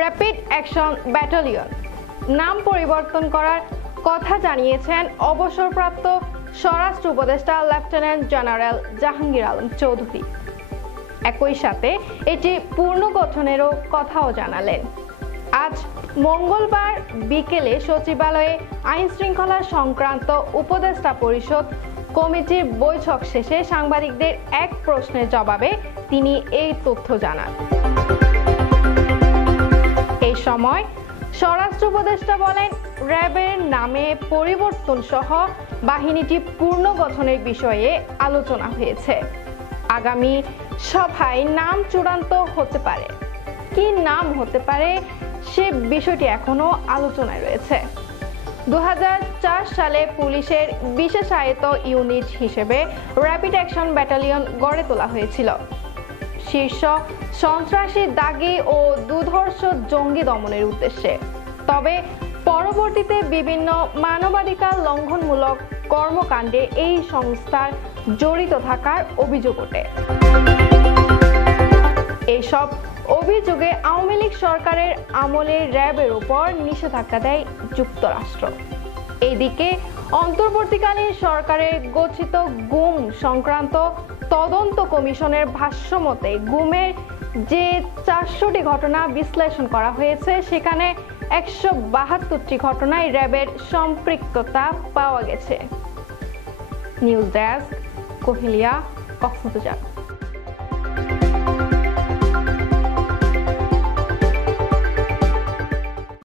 Rapid action battalion নাম পরিবর্তন করার কথা জানিয়েছেন অবসরপ্রাপ্ত স্বরাষ্ট্র উপদেষ্টা লেফটেন্যান্ট জেনারেল জাহাঙ্গীর আলম চৌধুরী। একই সাথে এটি পুনর্গঠনেরও কথাও জানালেন। আজ মঙ্গলবার বিকেলে সচিবালয়ে আইন শৃঙ্খলা সংক্রান্ত উপদেষ্টা পরিষদ কমিটির বৈঠক শেষে সাংবাদিকদের এক প্রশ্নের জবাবে তিনি এই তথ্য জানান। এই সময় স্বরাষ্ট্র উপদেষ্টা বলেন, র্যাবের নামে পরিবর্তন সহ বাহিনীটি পুনর্গঠনের বিষয়ে আলোচনা হয়েছে। আগামী সভায় নাম চূড়ান্ত হতে পারে। কি নাম হতে পারে সে বিষয়টি এখনো আলোচনায় রয়েছে। 2004 সালে পুলিশের বিশেষায়িত ইউনিট হিসেবে র্যাপিড অ্যাকশন ব্যাটালিয়ন গড়ে তোলা হয়েছিল শীর্ষ সন্ত্রাসী, দাগী ও দুর্ধর্ষ জঙ্গি দমনের উদ্দেশ্যে। তবে পরবর্তীতে বিভিন্ন মানবাধিকার লঙ্ঘনমূলক কর্মকাণ্ডে এই সংস্থার জড়িত থাকার অভিযোগ ওঠে। এইসব অভিযোগে আওয়ামী লীগ সরকারের আমলে র্যাবের উপর নিষেধাজ্ঞা দেয় যুক্তরাষ্ট্র। এদিকে অন্তর্বর্তীকালীন সরকারের গঠিত গুম সংক্রান্ত তদন্ত কমিশনের ভাষ্যমতে গুমের যে 400টি ঘটনা বিশ্লেষণ করা হয়েছে সেখানে 172টি ঘটনায় র্যাবের সম্পৃক্ততা পাওয়া গেছে। News desk, কোহেলিয়া, Cox's Bazar.